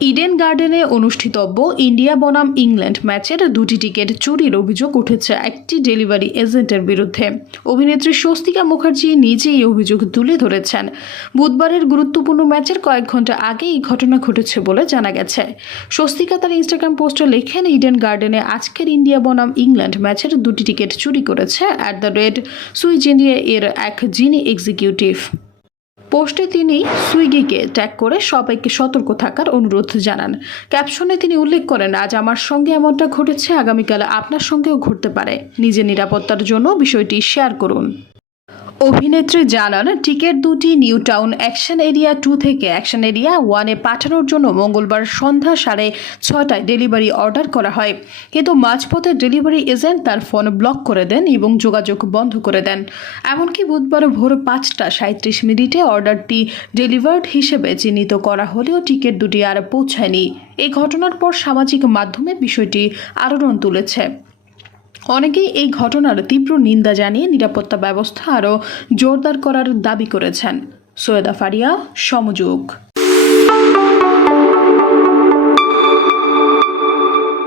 Eden গার্ডেনে অনুষ্ঠিতব্য India বনাম ইংল্যান্ড ম্যাচের দুটি টিকিট চুরির অভিযোগ উঠেছে একটি ডেলিভারি এজেন্টের বিরুদ্ধে। অভিনেত্রী স্বস্তিকা মুখার্জি নিজেই অভিযোগ তুলে ধরেছেন। বুধবারের গুরুত্বপূর্ণ ম্যাচের কয়েক ঘণ্টা আগে এই ঘটনা ঘটেছে বলে জানা গেছে। স্বস্তিকা তার ইনস্টাগ্রাম পোস্টে লেখেন, ইডেন গার্ডেনে আজকের ইন্ডিয়া বনাম ইংল্যান্ড ম্যাচের দুটি টিকিট চুরি করেছে at the red switch India এর এক যিনি এক্সিকিউটিভ। পোস্টে তিনি সুইগিকে ট্যাগ করে সবাইকে সতর্ক থাকার অনুরোধ জানান। ক্যাপশনে তিনি উল্লেখ করেন, আজ আমার সঙ্গে এমনটা ঘটেছে, আগামীকাল আপনার সঙ্গেও ঘটতে পারে। নিজের নিরাপত্তার জন্য বিষয়টি শেয়ার করুন। অভিনেত্রী জানান টিকিট দুটি new town action area two থেকে অ্যাকশন এরিয়া ওয়ানে পাঠানোর জন্য মঙ্গলবার সন্ধ্যা সাড়ে ছটায় ডেলিভারি অর্ডার করা হয়। কিন্তু মাঝপথে ডেলিভারি এজেন্ট তার ফোন ব্লক করে দেন এবং যোগাযোগ বন্ধ করে দেন। এমনকি বুধবার ভোর পাঁচটা সাঁত্রিশ মিনিটে অর্ডারটি ডেলিভার্ড হিসেবে চিহ্নিত করা হলেও টিকিট দুটি আর পৌঁছায়নি। এই ঘটনার পর সামাজিক মাধ্যমে বিষয়টি আলোড়ন তুলেছে। অনেকেই এই ঘটনার তীব্র নিন্দা জানিয়ে নিরাপত্তা ব্যবস্থা আরও জোরদার করার দাবি করেছেন। সৈয়দা ফারিয়া, সমযোগ।